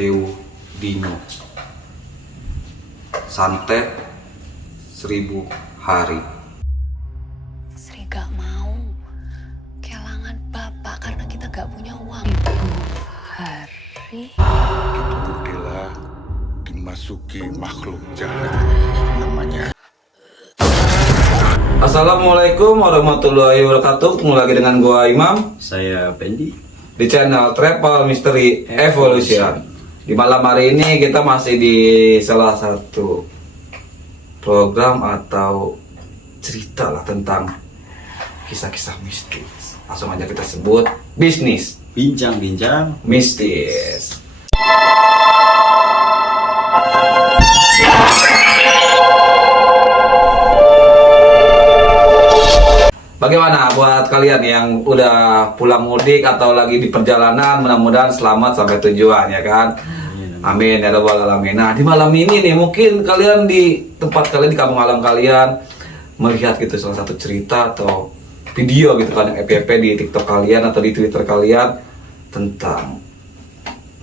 Dino santet 1000 hari. Sri gak mau kehilangan bapak karena kita gak punya uang. 1000 hari. Itu Dila dimasuki makhluk jahat namanya. Assalamualaikum warahmatullahi wabarakatuh. Ketemu lagi dengan gua Imam. Saya Pendi Di channel Travel Mystery Evolution. Di malam hari ini kita masih di salah satu program atau cerita lah tentang kisah-kisah mistis. Langsung aja kita sebut bisnis bincang-bincang mistis. Bagaimana buat kalian yang udah pulang mudik atau lagi di perjalanan, mudah-mudahan selamat sampai tujuan ya kan. Amin ya rabbal alamin. Nah, di malam ini nih mungkin kalian di tempat kalian, di kampung halaman kalian melihat gitu salah satu cerita atau video gitu kan yang FYP di TikTok kalian atau di Twitter kalian tentang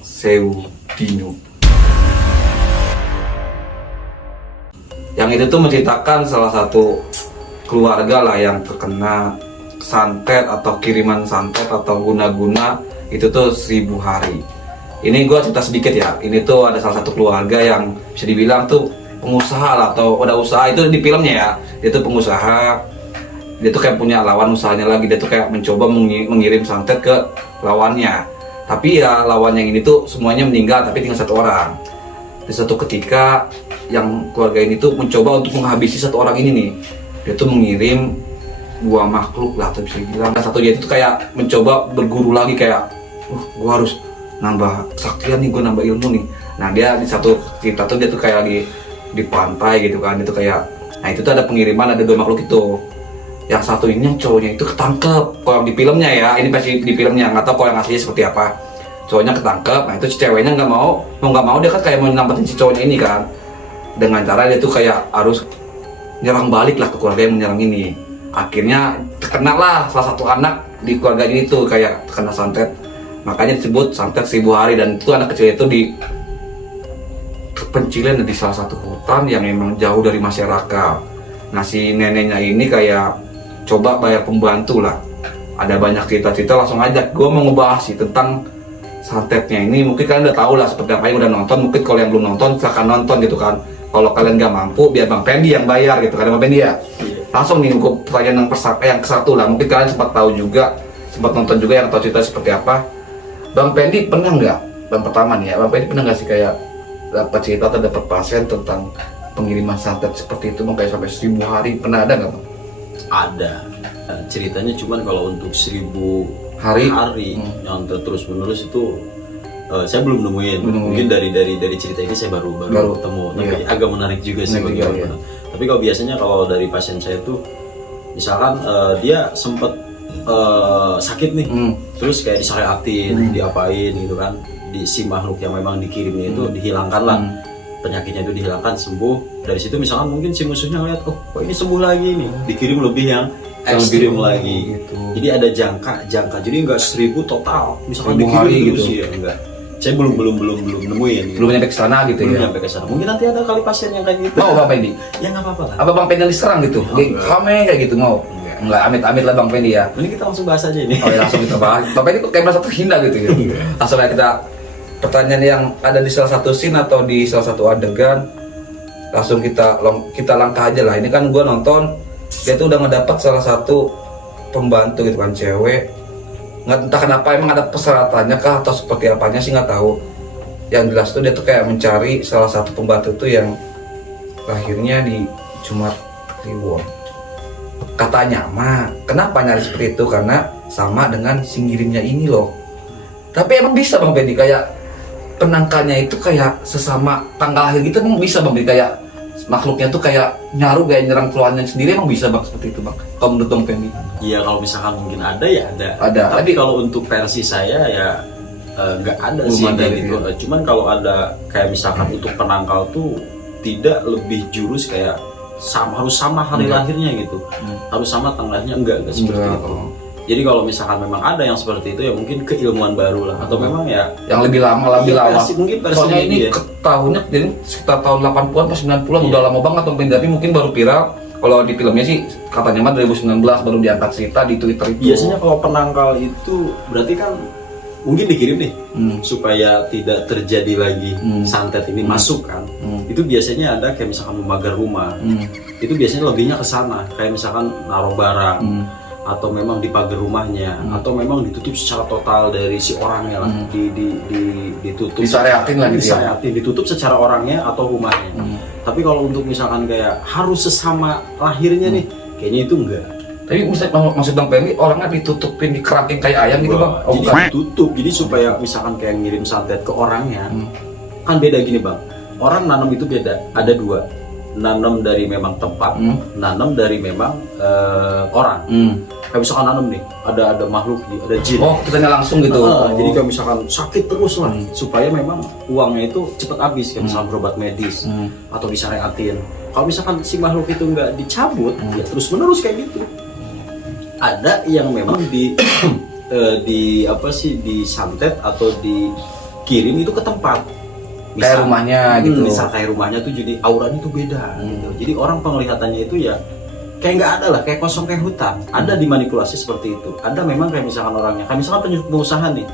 Sewu Dino. Yang itu tuh menceritakan salah satu keluarga lah yang terkena santet atau kiriman santet atau guna-guna itu tuh 1000 hari. Ini gue cerita sedikit ya. Ini tuh ada salah satu keluarga yang bisa dibilang tuh pengusaha lah atau udah usaha, itu di filmnya ya. Dia tuh pengusaha. Dia tuh kayak punya lawan usahanya lagi. Dia tuh kayak mencoba mengirim santet ke lawannya. Tapi ya lawan yang ini tuh semuanya meninggal tapi tinggal 1 orang. Di suatu ketika yang keluarga ini tuh mencoba untuk menghabisi 1 orang ini nih. Dia tuh mengirim 2 makhluk lah atau bisa bilang. Satu dia itu kayak mencoba berguru lagi kayak gue harus nambah kesaktian nih, gue nambah ilmu nih. Nah dia di satu cerita tuh dia tuh kayak di pantai gitu kan. Itu kayak, nah itu tuh ada pengiriman, ada 2 makhluk itu. Yang satu ini yang cowoknya itu ketangkep. Kalau di filmnya ya, ini pasti di filmnya, nggak tahu kalau yang aslinya seperti apa. Cowoknya ketangkep, nah itu si ceweknya nggak mau dia kan kayak mau nyelamatin si cowoknya ini kan. Dengan cara dia tuh kayak harus nyerang balik lah ke keluarga yang menyerang ini. Akhirnya terkena lah salah satu anak di keluarga ini tuh kayak terkena santet. Makanya disebut santet 1000 hari. Dan itu anak kecil itu terpencilin di salah satu hutan yang memang jauh dari masyarakat. Nah si neneknya ini kayak coba bayar pembantu lah. Ada banyak cerita-cerita, langsung ajak gue mau ngebahas sih tentang santetnya ini. Mungkin kalian udah tahu lah seperti apa yang udah nonton. Mungkin kalau yang belum nonton silahkan nonton gitu kan. Kalau kalian gak mampu, biar Bang Pendi yang bayar gitu kan, Bang Pendi ya. Langsung nih untuk pertanyaan yang ke-1 lah. Mungkin kalian sempat tahu juga, sempat nonton juga yang tahu cerita seperti apa. Bang Pendi pernah nggak? Bang pertama nih ya, Bang Pendi pernah nggak sih kayak dapat cerita atau dapat pasien tentang pengiriman santet seperti itu, Bang, kayak sampai 1000 hari, pernah ada nggak, Bang? ada ceritanya, cuman kalau untuk 1000 hari yang terus menerus itu saya belum nemuin. Mungkin dari cerita ini saya baru ketemu. Tapi agak menarik juga sih bagi orang. Tapi kalau biasanya kalau dari pasien saya tuh misalkan dia sempet sakit nih, terus kayak disyariatin, diapain gitu kan, si makhluk yang memang dikirimnya itu dihilangkan lah, penyakitnya itu dihilangkan, sembuh. Dari situ misalkan mungkin si musuhnya ngeliat, oh kok ini sembuh lagi nih, dikirim lebih yang ekstrim lagi gitu. Jadi ada jangka, jadi nggak 1000 total, misalkan dikirim terus gitu ya, enggak. Saya belum nemuin gitu. Belum nyampe ke sana gitu ya. Belum nyampe ke sana. Mungkin nanti ada kali pasien yang kayak gitu. Mau Bang Pendi? Ya nggak apa-apa lah. Apa Bang Pendi diserang gitu? Kame kayak gitu mau? Enggak, amit-amit lah Bang Pendi ya. Mending kita langsung bahas aja ini. Oh ya, langsung kita bahas. Bang Pendi kok kayak merasa terhina gitu ya. Langsung aja kita pertanyaan yang ada di salah satu scene atau di salah satu adegan. Langsung kita langkah aja lah. Ini kan gue nonton, dia tuh udah ngedapat salah satu pembantu gitu kan, cewek. Nggak, entah kenapa emang ada persyaratannya kah atau seperti apanya sih nggak tahu. Yang jelas tuh dia tuh kayak mencari salah satu pembantu tuh yang lahirnya di Jumat Kliwon. Katanya mah kenapa nyari seperti itu, karena sama dengan si ngirimnya ini loh. Tapi emang bisa Bang Pendi kayak penangkalnya itu kayak sesama tanggal lahir gitu, emang bisa Bang Pendi kayak makhluknya tuh kayak nyaru kayak nyerang keluarnya sendiri, emang bisa Bang seperti itu Bang? Kalau menurut Bang Pendi? Iya, kalau misalkan mungkin ada ya ada. Tapi kalau untuk versi saya ya nggak ada sih kayak gitu. Cuman kalau ada kayak misalkan untuk penangkal tuh tidak lebih jurus kayak harus sama hari lahirnya gitu, harus sama tanggalnya, enggak seperti itu. Jadi kalau misalkan memang ada yang seperti itu ya mungkin keilmuan baru lah, atau memang ya yang lebih lama, lebih lama. Mungkin Soalnya ini ya. tahunnya jadi sekitar tahun 80-an pas 90-an udah lama banget mungkin, tapi mungkin baru viral. Kalau di filmnya sih katanya mah 2019 baru diangkat cerita di Twitter itu. Biasanya kalau penangkal itu berarti kan mungkin dikirim nih supaya tidak terjadi lagi santet ini masuk kan. Itu biasanya ada kayak misalkan memagar rumah. Itu biasanya lebihnya ke sana, kayak misalkan naruh barang atau memang di pagar rumahnya atau memang ditutup secara total dari si orangnya lah. Ditutup Disyariatin lah gitu ya. Disyariatin, ditutup secara orangnya atau rumahnya. Tapi kalau untuk misalkan kayak harus sesama lahirnya nih, kayaknya itu enggak. Tapi maksud Bang Ferdi orangnya ditutupin di kerangkeng kayak ayam gitu Bang? Oh, jadi ditutup, jadi supaya misalkan kayak ngirim santet ke orangnya, kan beda gini Bang. Orang nanam itu beda, ada dua. Nanam dari memang tempat, nanam dari memang orang. Kayak misalkan nanam nih, ada makhluk, ada jin. Oh, kitanya langsung gitu. Jadi kayak misalkan sakit terus lah, supaya memang uangnya itu cepat habis, kayak misalkan berobat medis atau disyariatin. Kalau misalkan si makhluk itu nggak dicabut, ya terus menerus kayak gitu. Ada yang memang disantet atau dikirim itu ke tempat. Kayak rumahnya gitu. Misal kayak rumahnya tuh jadi auranya tuh beda gitu. Jadi orang penglihatannya itu ya kayak nggak ada lah, kayak kosong kayak hutan. Ada dimanipulasi seperti itu. Ada memang kayak misalkan orangnya, kayak misalkan pengusaha nih,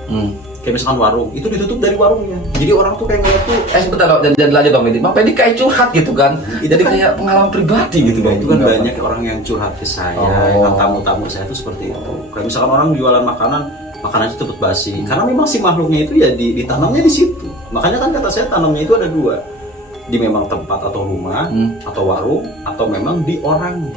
kayak misalkan warung, itu ditutup dari warungnya. Jadi orang tuh kayak ngeliat tuh, sebentar dong, jangan lanjut Bang Ferdi. Bang Ferdi kayak curhat gitu kan. Jadi kayak pengalaman pribadi gitu Bang. Itu kan banyak orang yang curhat ke saya, tamu-tamu saya itu seperti itu. Kayak misalkan orang jualan makanan itu cepet basi. Karena memang si makhluknya itu ya ditanamnya di situ. Makanya kan kata saya tanamnya itu ada dua. Di memang tempat atau rumah, atau warung, atau memang di orangnya.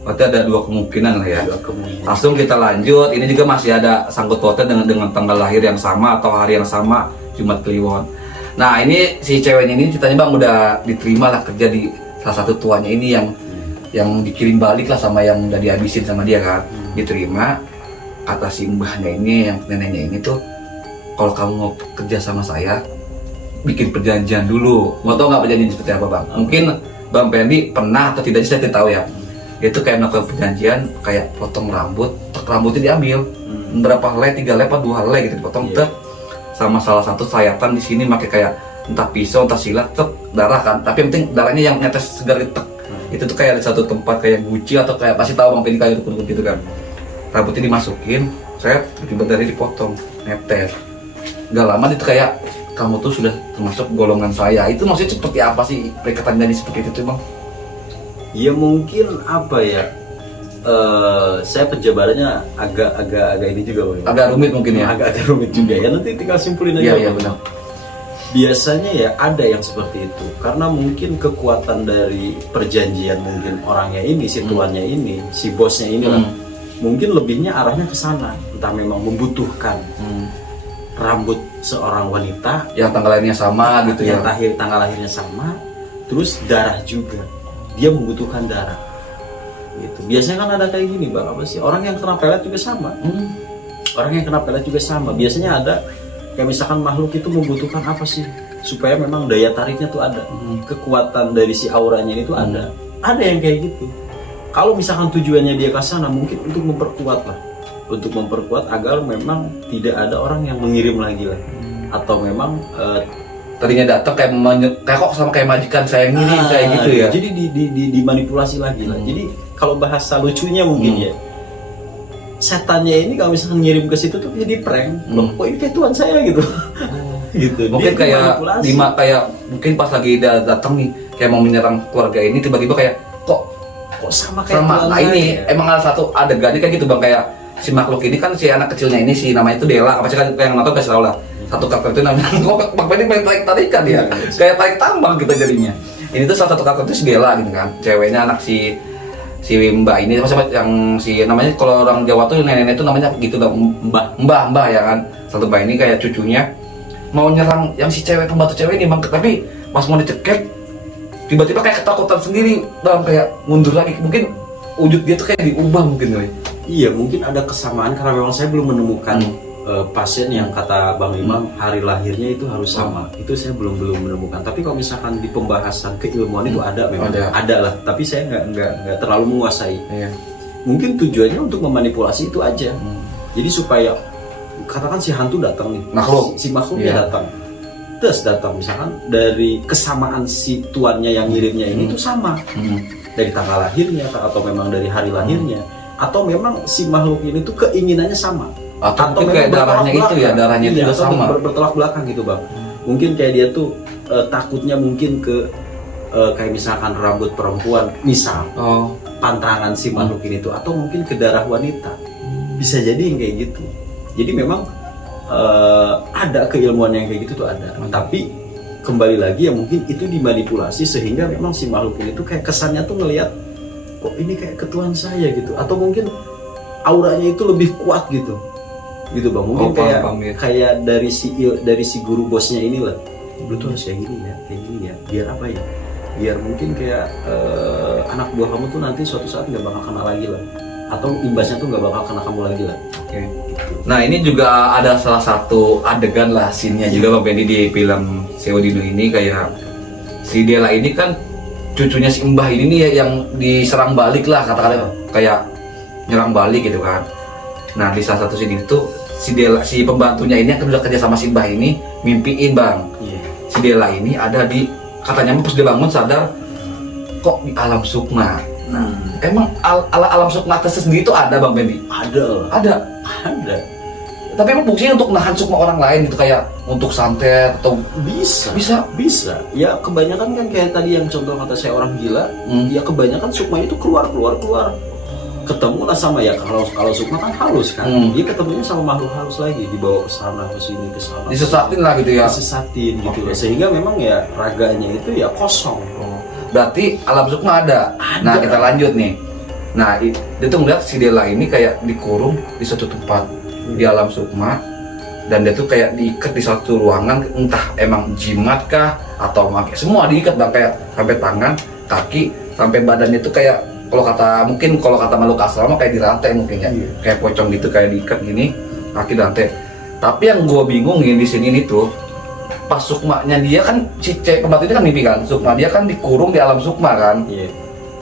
Berarti ada dua kemungkinan lah ya. Dua kemungkinan. Langsung kita lanjut. Ini juga masih ada sangkut pautnya dengan tanggal lahir yang sama atau hari yang sama, Jumat Kliwon. Nah ini si ceweknya ini ceritanya Bang udah diterima lah kerja di salah satu tuanya ini yang dikirim balik lah sama yang udah dihabisin sama dia kan. Diterima. Kata si mbahnya ini, yang neneknya ini tuh, kalau kamu mau kerja sama saya, bikin perjanjian dulu. Mau tau nggak perjanjian seperti apa Bang? Mungkin Bang Ferdi pernah atau tidak, saya tidak tahu ya. Itu kayak melakukan perjanjian, kayak potong rambut, rambutnya diambil berapa helai, 3 helai, 2 helai gitu dipotong, sama salah satu sayatan di sini pakai kayak entah pisau, entah silat, darah kan. Tapi yang penting darahnya yang netes segar gitu. Itu tuh kayak ada satu tempat kayak guci atau kayak pasti tahu Bang Ferdi kayak dukun-dukun gitu kan. Rambutnya dimasukin, saya tiba-tiba dari dipotong, netes. Gak lama itu kayak kamu tuh sudah termasuk golongan saya. Itu maksudnya seperti apa sih perkataan jadi seperti itu Bang? Ya mungkin apa ya? Saya penjabarannya agak ini juga Bang. Agak rumit mungkin ya. Agak rumit juga ya. Nanti tinggal simpulin aja. Iya benar. Biasanya ya ada yang seperti itu karena mungkin kekuatan dari perjanjian mungkin orangnya ini, si tuannya ini, si bosnya ini lah. Mungkin lebihnya arahnya ke sana, entah memang membutuhkan rambut seorang wanita yang tanggal lahirnya sama gitu ya. Yang tanggal lahirnya sama, terus darah juga. Dia membutuhkan darah. Gitu. Biasanya kan ada kayak gini Bang, apa sih? Orang yang kena pelet juga sama. Orang yang kena pelet juga sama. Biasanya ada kayak misalkan makhluk itu membutuhkan apa sih? Supaya memang daya tariknya tuh ada. Kekuatan dari si auranya itu ada. Ada yang kayak gitu. Kalau misalkan tujuannya dia ke sana, mungkin untuk memperkuat lah, untuk memperkuat agar memang tidak ada orang yang mengirim lagi lah, atau memang tadinya datang kayak kok sama kayak majikan saya ngirim kayak gitu ya. Jadi dimanipulasi lagi lah. Jadi kalau bahasa lucunya mungkin ya, setannya ini kalau misalkan ngirim ke situ tuh jadi prank. Kok ini kayak tuan saya gitu. Gitu. Mungkin kayak mungkin pas lagi datang nih kayak mau menyerang keluarga ini, tiba-tiba kayak kok sama kayak nah ini ya? Emang ada satu adegannya kayak gitu Bang, kayak si makhluk ini kan si anak kecilnya ini, si namanya itu Dela, apa sih kan yang nonton kasih tau lah. Satu karakter itu namanya kok Bang Ferdi main tarik-tarikan ya. Kayak tarik tambang kita jadinya. Ini tuh salah satu karakter itu si Dela gitu kan. Ceweknya anak si Mbak ini maksudnya yang si namanya kalau orang Jawa tuh nenek itu namanya gitu lah, Mbah ya kan. Satu Mbak ini kayak cucunya mau nyerang yang si cewek pembantu cewek ini Bang, tapi pas mau dicekek tiba-tiba kayak ketakutan sendiri Bang, kayak mundur lagi. Mungkin wujud dia tuh kayak diubah mungkin kali. Iya mungkin ada kesamaan karena memang saya belum menemukan pasien yang kata Bang Imam hari lahirnya itu harus sama. Itu saya belum menemukan. Tapi kalau misalkan di pembahasan keilmuan itu ada memang ada lah. Tapi saya nggak terlalu menguasai. mungkin tujuannya untuk memanipulasi itu aja. Jadi supaya katakan si hantu datang nih, Makhluk. si makhluknya Iya. datang, terus datang misalkan dari kesamaan si tuannya yang ngirimnya ini tuh sama dari tanggal lahirnya atau memang dari hari lahirnya, atau memang si makhluk ini tuh keinginannya sama, Atau mungkin kayak memang darahnya bertolak itu ya, belakang. darahnya itu Iya, juga atau sama. bertolak belakang gitu bang. Mungkin kayak dia tuh takutnya mungkin ke kayak misalkan rambut perempuan, misal Oh, pantangan si makhluk ini tuh, atau mungkin ke darah wanita, bisa jadi yang kayak gitu. Jadi memang ada keilmuan yang kayak gitu tuh ada. Tapi kembali lagi ya mungkin itu dimanipulasi sehingga memang si makhluk ini tuh kayak kesannya tuh ngelihat kok ini kayak ketuan saya gitu, atau mungkin auranya itu lebih kuat gitu bang. Mungkin paham, ya. kayak dari si guru bosnya inilah, lu tuh harus kayak gini ya, biar apa ya, biar mungkin kayak anak buah kamu tuh nanti suatu saat nggak bakal kena lagi lah, atau imbasnya tuh nggak bakal kena kamu lagi lah. oke. Nah ini juga ada salah satu adegan lah, scene-nya juga Bang Benny di film Seudino ini, kayak si Dela ini kan cucunya si Mbah ini nih ya, yang diserang balik lah kata-kata, kayak nyerang balik gitu kan. Nah di salah satu scene itu si Dela, si pembantunya ini yang udah kerja sama si Mbah ini mimpiin Bang, si Dela ini ada di, katanya pas dia bangun sadar kok di alam sukma. Nah emang alam sukma tersendiri itu ada Bang Benny? Ada. Tapi emang fungsinya untuk nahan sukma orang lain gitu, kayak untuk santet atau Bisa. Ya kebanyakan kan kayak tadi yang contoh kata saya orang gila, ya kebanyakan sukma itu keluar. Ketemu lah sama ya, kalau sukma kan halus kan, dia ketemunya sama makhluk halus lagi, dibawa ke sana ke sini ke sana. disesatin lah gitu ya. Disesatin gitu Oke. loh. Sehingga memang ya raganya itu ya kosong. Berarti alam sukma ada. Ada. Nah kita lanjut nih. Nah dia tuh ngeliat si Dela ini kayak dikurung di suatu tempat di alam sukma, dan dia tuh kayak diikat di satu ruangan, entah emang jimat kah atau pakai semua diikat Bang, kayak sampai tangan, kaki, sampai badannya tuh kayak kalau kata makhluk astral mah kayak dirantai mungkin ya, kayak pocong gitu, kayak diikat gini, kaki rantai. Tapi yang gue bingungin di sini nih tuh, pas sukmanya dia kan si pembantu ini kan mimpi kan, sukma dia kan dikurung di alam sukma kan.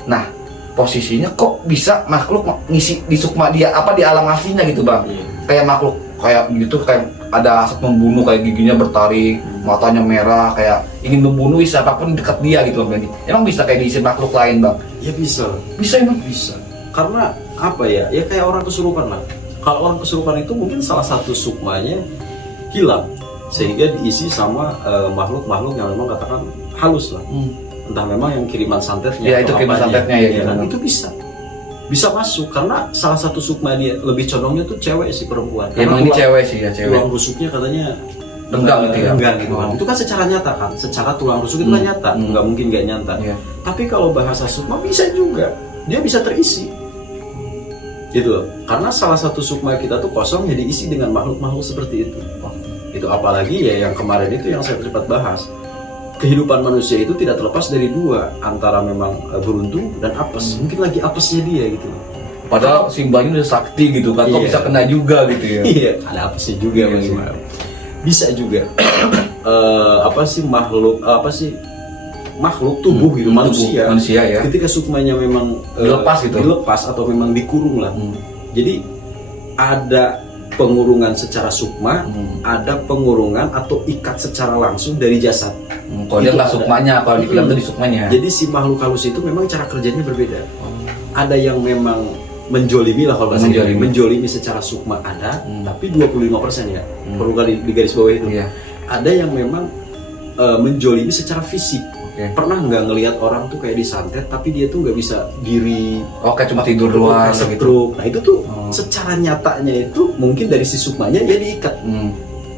Nah posisinya kok bisa makhluk ngisi di sukma dia apa di alam aslinya gitu Bang. Kayak makhluk kayak gitu, kayak ada asap membunuh, kayak giginya bertaring, matanya merah, kayak ingin membunuh siapapun dekat dia gitu Bang. Emang bisa kayak diisi makhluk lain Bang? Ya bisa Emang? bisa. Karena apa ya? Ya kayak orang kesurupan lah. Kalau orang kesurupan itu mungkin salah satu sukmanya hilang, sehingga diisi sama makhluk-makhluk yang memang katakan halus lah. Entah memang yang kiriman santetnya. Ya itu kiriman santetnya ya, kan? gitu. Itu bisa masuk karena salah satu sukma dia lebih condongnya tuh cewek sih, perempuan. Ya, emang ini cewek sih ya, cewek. Tulang rusuknya katanya Renggang gitu ya? Renggang gitu kan. Oh. Itu kan secara nyata kan, secara tulang rusuk itu kan nyata, nggak mungkin nggak nyata. Iya. Tapi kalau bahasa sukma bisa juga, dia bisa terisi. Gitu loh. Karena salah satu sukma kita tuh kosong, jadi diisi dengan makhluk-makhluk seperti itu. Itu apalagi ya yang kemarin itu yang saya sempat bahas. Kehidupan manusia itu tidak terlepas dari dua, antara memang beruntung dan apes. Mungkin lagi apesnya dia gitu loh. Padahal si Mbah ini udah sakti gitu kan, kok Iya. bisa kena juga gitu ya. Iya, ada apesnya juga Iya Bang sih. Imam. Bisa juga. Makhluk tubuh gitu, manusia ya. ketika sukmanya memang dilepas atau memang dikurung lah. Jadi ada pengurungan secara sukma, ada pengurungan atau ikat secara langsung dari jasad. Kalau dia Itu nggak ada. sukmanya, kalau di film tuh di sukmanya. Jadi si makhluk halus itu memang cara kerjanya berbeda. Ada yang memang menjolimi lah kalau bahasa kita. Menjolimi secara sukma ada, tapi 25% ya. Perlu di garis bawah itu. Iya. Ada yang memang menjolimi secara fisik. Oke. Pernah nggak ngelihat orang tuh kayak disantet tapi dia tuh nggak bisa diri, Oke, cuma tidur doang kayak gitu. stroke. Nah itu tuh secara nyatanya itu mungkin dari si sukmanya dia diikat.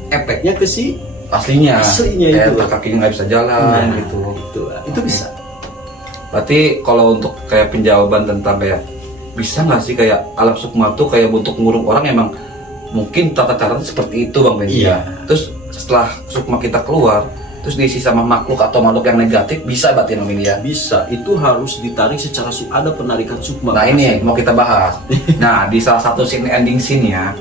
Efeknya ke si Aslinya itu kayak kakinya nggak bisa jalan gitu. itu bisa. Berarti kalau untuk kayak penjawaban tentang kayak bisa nggak sih kayak alam sukma tuh kayak untuk ngurung orang, emang mungkin tata caranya seperti itu Bang Benny. Iya. Terus setelah sukma kita keluar, terus diisi sama makhluk atau makhluk yang negatif, bisa berarti namanya ya? Bisa, itu harus ditarik secara ada penarikan sukma. Nah ini mau kita bahas. Nah di salah satu scene ending scene-nya,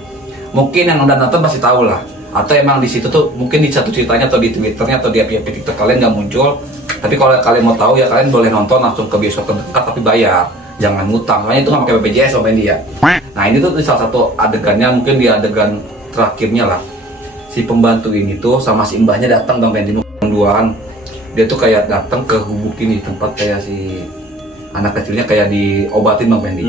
mungkin yang udah nonton pasti tahu lah. Atau emang di situ tuh mungkin di satu ceritanya atau di Twitternya atau di FYP TikTok kalian nggak muncul. Tapi kalau kalian mau tahu ya kalian boleh nonton langsung ke bioskop terdekat tapi bayar. jangan ngutang, makanya itu nggak pakai BPJS Bang Pendi ya. Nah ini tuh salah satu adegannya, mungkin di adegan terakhirnya lah, si pembantu ini tuh sama si mbahnya datang Bang Pendi duaan. Dia tuh kayak datang ke gubuk ini, tempat kayak si anak kecilnya kayak diobatin Bang Pendi.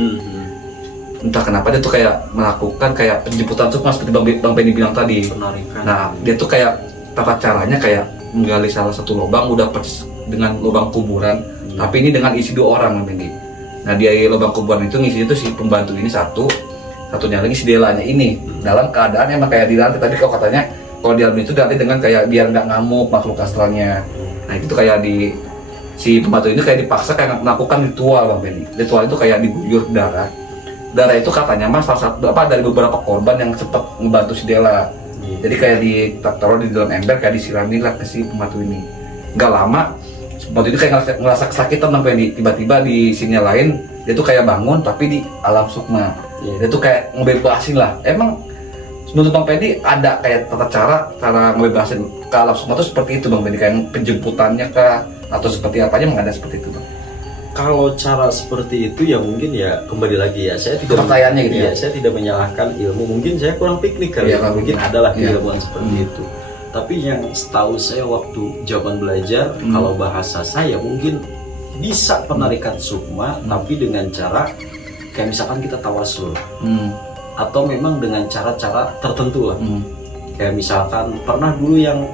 Entah kenapa dia tuh kayak melakukan kayak penjemputan sukma seperti Bang Pendi bilang tadi. Penarikan. Nah dia tuh kayak tata caranya kayak menggali salah satu lubang, udah persis dengan lubang kuburan, tapi ini dengan isi 2 orang Bang Pendi. Nah di lubang kuburan itu ngisinya tuh si pembantu ini satunya lagi si Delanya ini, dalam keadaan emang kayak dilantai tadi kau katanya, kalau di dalam itu dilantai dengan kayak biar nggak ngamuk makhluk astralnya. Nah itu kayak si pembantu ini kayak dipaksa kayak melakukan ritual Bang Pendi. Ritual itu kayak diguyur darah itu katanya mas salah satu dari beberapa korban yang sempat ngebantu si Dela. Jadi kayak ditaruh di dalam ember, kayak disiramin lah ke si pembantu ini. Nggak lama pembantu itu kayak ngerasa kesakitan Bang Pendi. Tiba-tiba di sini lain dia tuh kayak bangun tapi di alam sukma. Dia tuh kayak ngebebasin lah. Emang menurut Bang Pendi ada kayak tata cara ngebebasin ke alam sukma tuh seperti itu Bang Pendi, kayak penjemputannya kah atau seperti apanya, emang ada seperti itu Bang? Kalau cara seperti itu ya mungkin ya kembali lagi ya, saya tidak kepercayaannya gitu ya. Saya tidak menyalahkan ilmu, mungkin saya kurang piknik kali ya, mungkin adalah keilmuan seperti itu. Tapi yang setahu saya waktu zaman belajar, kalau bahasa saya mungkin bisa penarikan sukma, tapi dengan cara kayak misalkan kita tawasul, atau memang dengan cara-cara tertentu lah. Kayak misalkan pernah dulu yang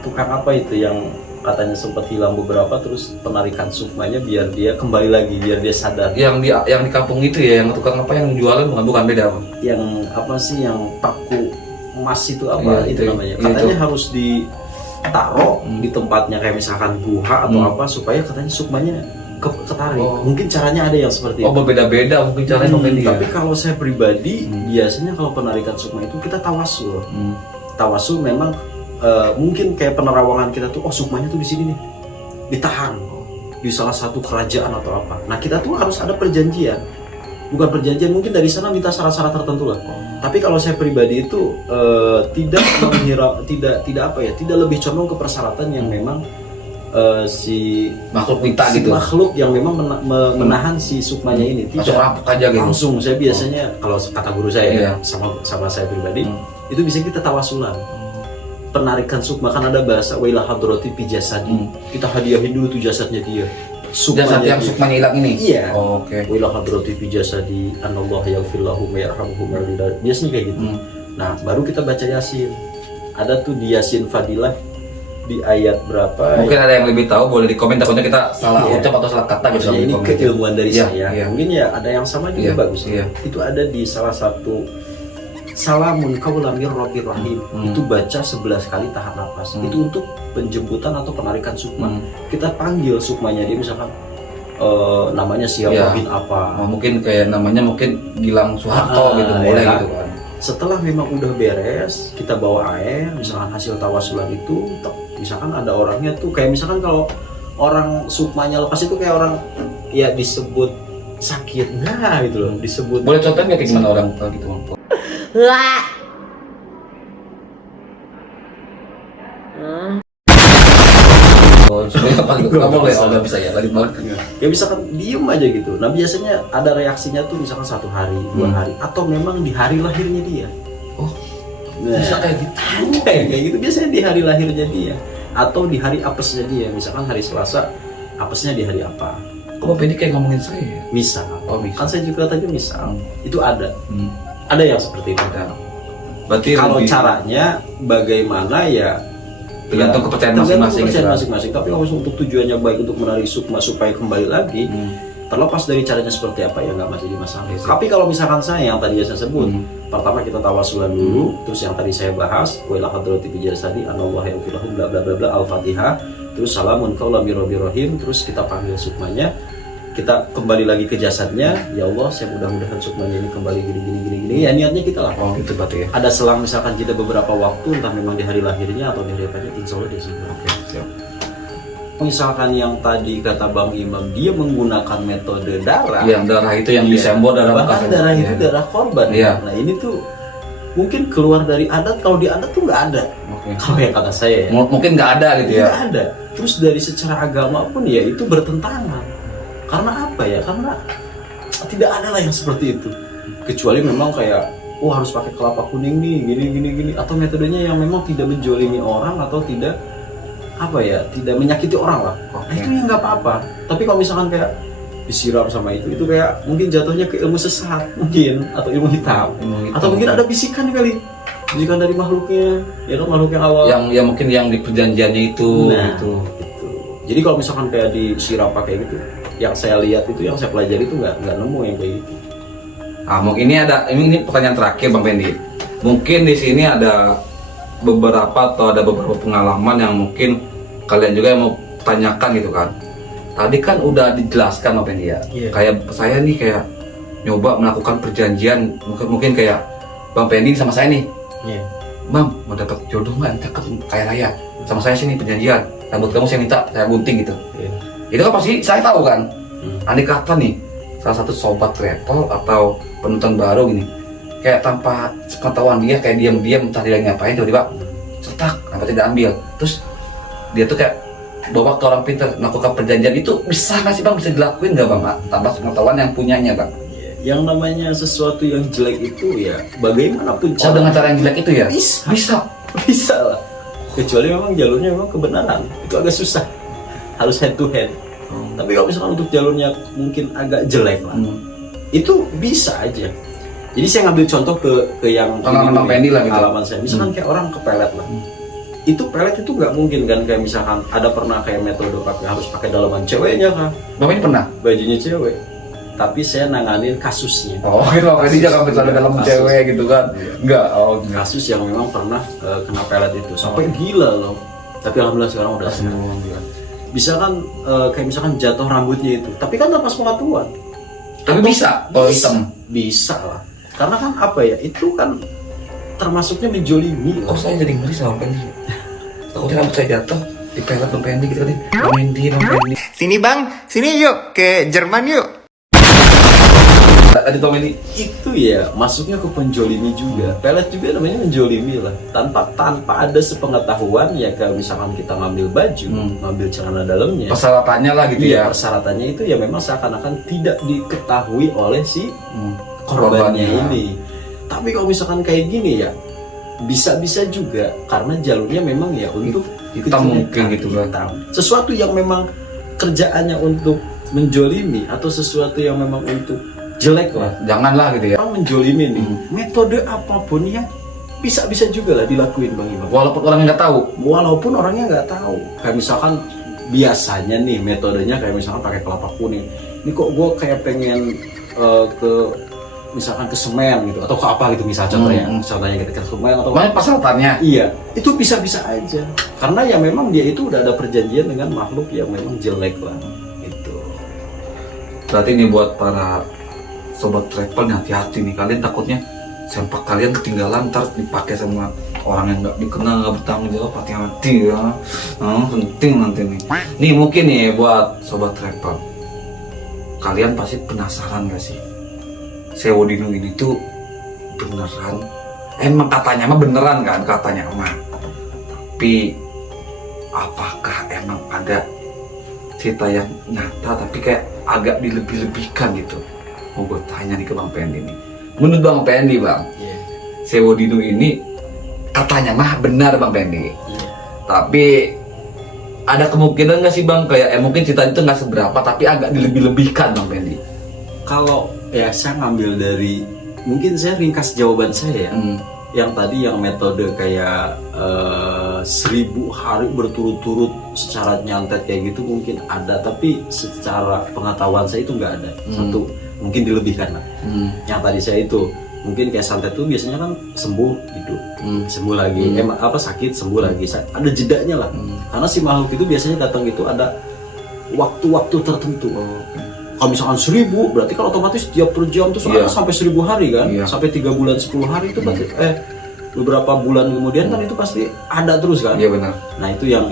tukang apa itu yang katanya sempat hilang beberapa, terus penarikan sukmanya biar dia kembali lagi, biar dia sadar. Yang di kampung itu ya, yang tukang apa yang jualan bukan beda apa? Yang apa sih yang paku emas itu apa itu namanya? Katanya itu harus ditaruh di tempatnya kayak misalkan buha atau apa supaya katanya sukmanya ketarik. Mungkin caranya ada yang seperti itu. Berbeda-beda mungkin caranya tapi kalau saya pribadi biasanya kalau penarikan sukma itu kita tawasul. Tawasul memang mungkin kayak penerawangan kita tuh, sukmanya tuh di sini nih, ditahan di salah satu kerajaan atau apa. Nah kita tuh harus ada perjanjian, bukan perjanjian mungkin dari sana minta syarat-syarat tertentu lah. Tapi kalau saya pribadi itu tidak lebih condong ke persyaratan yang memang si makhluk minta gitu, makhluk yang memang menahan si sukmanya ini tidak aja gitu. Langsung saya biasanya kalau kata guru saya sama saya pribadi itu bisa kita tawasulan. Penarikan sukma kan ada bahasa wailah hadrati fi jasadi. Kita hadiahin dulu tuh jasadnya dia. Jasad yang sukmanya hilang ini. Iya. Oke. Wailah hadrati fi jasadi anallahu yaghfir lahu wa yarhamuhu wa biasanya kayak gitu. Nah, baru kita baca Yasin. Ada tuh di Yasin Fadilah di ayat berapa? Mungkin ada yang lebih tahu, boleh di komen, takutnya kita salah ucap atau salah kata gitu. Ini keilmuan dari saya. Mungkin ya ada yang sama juga bagus. Itu ada di salah satu Salamun qaulan mir rabbir rahim. Itu baca 11 kali tahan nafas. Itu untuk penjemputan atau penarikan sukma. Kita panggil sukmanya dia misalkan namanya siapa bin apa. Mungkin kayak namanya mungkin Gilang Soeharto gitu, boleh gitu kan. Setelah memang udah beres, kita bawa air, misalkan hasil tawasulan itu, misalkan ada orangnya tuh kayak misalkan kalau orang sukmanya lepas itu kayak orang ya disebut sakit, nah gitu loh, disebut. Boleh contohnya kayak gimana orang gitu? Wah. Sebenarnya apa gitu? Kamu boleh bisa ya tadi malam. Ya misalkan diem aja gitu. Nah biasanya ada reaksinya tuh misalkan 1 hari, 2 hari, atau memang di hari lahirnya dia. Bisa kayak gitu. Kayak gitu biasanya di hari lahirnya dia, atau di hari apesnya dia. Misalkan hari Selasa, apesnya di hari apa? Kok Pendi kayak ngomongin saya? Misal. Kan saya juga tadi misal. Itu ada. Ada yang seperti itu. Berarti kalau caranya bagaimana ya tergantung kepercayaan masing-masing. Tapi kalau untuk tujuannya baik untuk menarik sukma supaya kembali lagi, terlepas dari caranya seperti apa ya nggak jadi masalah. Tapi kalau misalkan saya yang tadi saya sebut, pertama kita tawasulan dulu, terus yang tadi saya bahas, wailah hadrati fi jasadi anallahu yaghfir lahu bla bla bla bla al-Fatihah, terus salamun qaulan mir rabbir rahim, terus kita panggil sukmanya, kita kembali lagi ke jasadnya, ya Allah saya mudah-mudahan sukmanya ini kembali gini ya, niatnya kita lah. Gitu berarti ya. Ada selang misalkan jeda beberapa waktu, entah memang di hari lahirnya atau di hari apanya, insya Allah dia sembuh. Siap. Misalkan yang tadi kata Bang Imam, dia menggunakan metode darah. Yang darah itu yang disembor darah bekas. Bahkan darah itu darah korban. Nah ini tuh mungkin keluar dari adat. Kalau di adat tuh nggak ada. Kalau yang kata saya ya. Mungkin nggak ada gitu ya. Nggak ada. Terus dari secara agama pun ya itu bertentangan. Karena apa ya? Karena tidak ada lah yang seperti itu, kecuali memang kayak harus pakai kelapa kuning nih, gini, atau metodenya yang memang tidak menjolimi orang atau tidak tidak menyakiti orang lah. Nah, itu yang nggak apa-apa. Tapi kalau misalkan kayak disiram sama itu kayak mungkin jatuhnya ke ilmu sesat mungkin, atau ilmu hitam. Atau mungkin ada bisikan kali, bisikan dari makhluknya, ya kan, makhluk yang awal. Yang mungkin yang di perjanjiannya itu. Nah, gitu. Jadi kalau misalkan kayak disiram pakai gitu, yang saya lihat itu, yang saya pelajari itu nggak nemu yang kayak gitu. Mungkin ini pertanyaan terakhir Bang Pendi. Mungkin di sini ada beberapa pengalaman yang mungkin kalian juga yang mau tanyakan gitu kan. Tadi kan udah dijelaskan Bang Pendi ya. Kayak saya nih kayak nyoba melakukan perjanjian, mungkin kayak Bang Pendi sama saya nih. Bang, mau dapat jodoh nggak? Cakep, kaya raya. Sama saya sini perjanjian. Rambut kamu saya minta, saya gunting gitu. Itu kan pasti saya tahu kan. Andai kata nih salah satu sobat travel atau penonton baru gini, kayak tanpa pengetahuan dia, kayak diam-diam entah dia ngapain, tiba-tiba cetak, apa tidak ambil, terus dia tuh kayak bawa ke orang pintar melakukan perjanjian, itu bisa nggak sih Bang, bisa dilakuin nggak Bang, tanpa pengetahuan yang punyanya Bang? Yang namanya sesuatu yang jelek itu ya bagaimanapun cara. Dengan cara yang jelek itu ya? Bisa lah, kecuali memang jalurnya memang kebenaran, itu agak susah, harus head to head. Tapi kalau misalkan untuk jalurnya mungkin agak jelek lah, itu bisa aja. Jadi saya ngambil contoh ke yang pengalaman Pendi lah gitu. Pengalaman saya, misalkan kayak orang ke pelet lah. Itu pelet itu nggak mungkin kan, kayak misalkan ada pernah kayak metode harus pakai dalaman ceweknya kan. Bapak ini pernah? Bajunya cewek. Tapi saya nanganin kasusnya. Gitu, Pendi jangan bercanda dalam cewek gitu kan. Enggak, kasus yang memang pernah kena pelet itu sampai gila loh. Tapi alhamdulillah sekarang udah sembuh. Bisa kan kayak misalkan jatuh rambutnya itu, tapi kan tanpa pengetahuan. Tapi bisa kalau hitam. Bisa lah, karena kan itu kan termasuknya menjolimi. Saya jadi ngeri sama Pendi. Takutnya rambut saya jatuh di pelet Bang Pendi gitu kan. Bang Pendi. Sini Bang, sini yuk ke Jerman yuk. Tadi Tom ini itu ya masuknya ke penjolimi juga. Pelet juga namanya menjolimi lah. Tanpa ada sepengetahuan ya, kayak misalkan kita ngambil baju, ngambil celana dalamnya. Persyaratannya lah gitu ya. Persyaratannya itu ya memang seakan-akan tidak diketahui oleh si korbannya ini. Tapi kalau misalkan kayak gini ya bisa juga karena jalurnya memang ya untuk kita mungkin gitu kan. Sesuatu yang memang kerjaannya untuk menjolimi atau sesuatu yang memang untuk jelek lah, janganlah gitu ya. Orang menjolimi nih, metode apapun ya bisa juga lah dilakuin Bang Imam. Walaupun orangnya nggak tahu. Kayak misalkan biasanya nih metodenya kayak misalkan pakai kelapa kuning. Ini kok gue kayak pengen misalkan ke semen gitu atau ke apa gitu misalnya contohnya kita ke semen atau persyaratannya. Iya, itu bisa aja. Karena ya memang dia itu udah ada perjanjian dengan makhluk yang memang jelek lah. Itu. Berarti ini buat para sobat travel hati-hati nih, kalian takutnya sempak kalian ketinggalan ntar dipakai sama orang yang nggak dikenal, nggak bertanggung jawab. Hati-hati ya, penting nanti nih mungkin nih buat sobat travel, kalian pasti penasaran gak sih Sewo Dino ini tuh beneran, emang katanya mah beneran kan, katanya mah, tapi apakah emang ada cerita yang nyata tapi kayak agak dilebih-lebihkan gitu? Mau gue tanya nih ke Bang Pendi nih. Menurut Bang Pendi Bang, Sewo Dino ini katanya mah benar Bang Pendi. Tapi ada kemungkinan nggak sih Bang kayak mungkin cerita itu nggak seberapa tapi agak dilebih-lebihkan Bang Pendi? Kalau ya saya ngambil dari, mungkin saya ringkas jawaban saya ya. Yang tadi yang metode kayak 1000 hari berturut-turut secara nyantet kayak gitu mungkin ada, tapi secara pengetahuan saya itu nggak ada. Satu, mungkin dilebihkan lah. Yang tadi saya itu mungkin kayak santet tuh biasanya kan sembuh hidup, sembuh lagi, sakit sembuh lagi, ada jedanya lah. Karena si makhluk itu biasanya datang itu ada waktu-waktu tertentu. Kalau misalkan 1000 berarti kan otomatis tiap per jam tuh sampai 1000 hari kan, sampai 3 bulan 10 hari itu berarti beberapa bulan kemudian kan itu pasti ada terus kan. Iya benar. Nah itu yang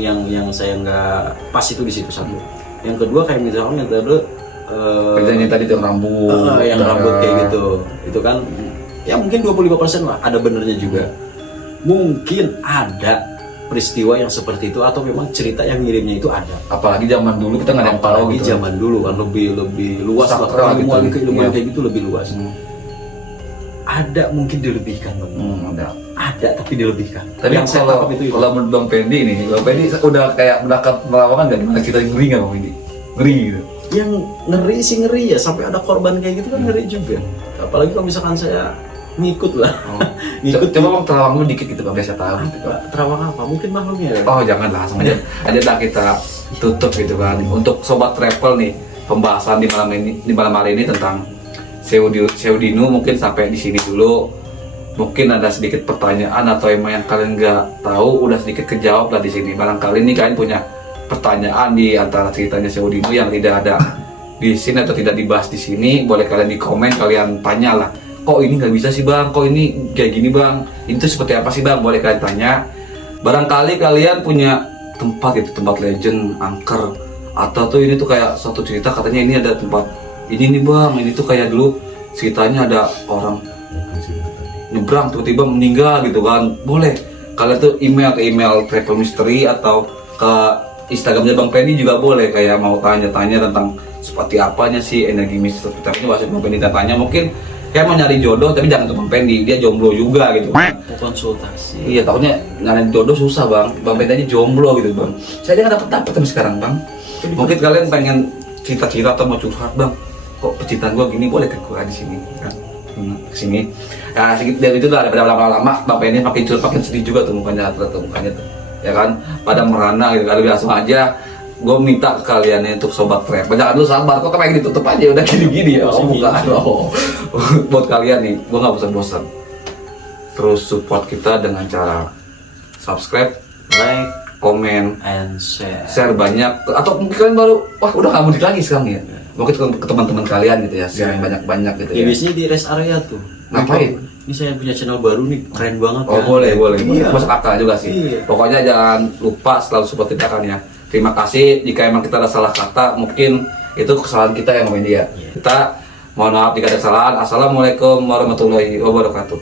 saya nggak pas itu di situ satu. Yang kedua kayak misalkan metode perjanjian tadi tuh rambut, yang rambut kayak gitu, itu kan ya mungkin 25% lah ada benernya juga. Mungkin ada peristiwa yang seperti itu atau memang cerita yang ngirimnya itu ada. Apalagi zaman dulu kita nggak ada yang tahu Apalagi gitu. zaman dulu kan lebih luas lah, Sakral gitu. keilmuan Iya. kayak gitu lebih luas. Ada mungkin dilebihkan Bang. Ada tapi dilebihkan. Tapi yang saya kalau tangkap itu kalau menurut Bang Pendi nih, Bang Pendi udah kayak mendapat perawakan nggak, gimana kita ngeri nggak Bang Pendi? Ngeri gitu. yang ngeri sih ngeri ya, sampai ada korban kayak gitu kan ngeri juga. Apalagi kalau misalkan saya ngikut lah. Ngikut Coba Bang terawang dulu dikit gitu Bang, biar saya tahu. apa? Terawang apa? Mungkin makhluknya ya. Oh jangan lah, langsung aja dah kita tutup gitu kan. Untuk sobat travel nih, pembahasan di malam hari ini tentang Seudinu mungkin sampai di sini dulu. Mungkin ada sedikit pertanyaan atau yang kalian nggak tahu udah sedikit kejawab lah di sini. Barangkali ini kalian punya pertanyaan di antara ceritanya Seudinu yang tidak ada di sini atau tidak dibahas di sini, boleh kalian di komen, kalian tanya lah. Kok ini nggak bisa sih Bang? Kok ini kayak gini Bang? Ini tuh seperti apa sih Bang? Boleh kalian tanya. Barangkali kalian punya tempat gitu, tempat legend, angker, atau tuh ini tuh kayak suatu cerita katanya ini ada tempat ini nih Bang, ini tuh kayak dulu ceritanya ada orang nyebrang tiba-tiba meninggal gitu kan. Boleh kalian tuh email ke email Travel Mystery atau ke Instagramnya Bang Pendi juga boleh, kayak mau tanya-tanya tentang seperti apanya sih energi mistis seperti ini. Maksud Bang Pendi tanya mungkin kayak mau nyari jodoh, tapi jangan ke Bang Pendi, dia jomblo juga gitu kan. Mau konsultasi. Iya, takutnya nyari jodoh susah Bang. Bang Pendi aja jomblo gitu Bang. Saya nggak dapet sampai sekarang Bang. Mungkin kalian pengen cerita-cerita atau mau curhat Bang, kok pecintaan gua gini, boleh ke gua di sini kan. Kesini ya sedikit dari itu lah, daripada lama-lama Bang Pendi makin curhat makin sedih juga tuh mukanya tuh ya kan, pada merana gitu. Kalau langsung aja gue minta ke kalian untuk sobat travel, jangan dulu sabar, kok kayak ditutup aja udah gini-gini ya. Buat kalian nih, gue nggak bosan-bosan, terus support kita dengan cara subscribe, Like, komen, and share. banyak. Atau mungkin kalian baru wah udah nggak mudik lagi sekarang ya, mungkin ke teman-teman kalian gitu ya, share banyak-banyak gitu Ya ya. biasanya di rest area tuh. Ngapain? Ini saya punya channel baru nih, keren banget. Oh kan? boleh. Iya. Masuk akal juga sih. Iya. Pokoknya jangan lupa selalu support kita kan ya. Terima kasih. Jika emang kita ada salah kata, mungkin itu kesalahan kita yang media. Iya. Kita mohon maaf jika ada kesalahan. Assalamualaikum warahmatullahi wabarakatuh.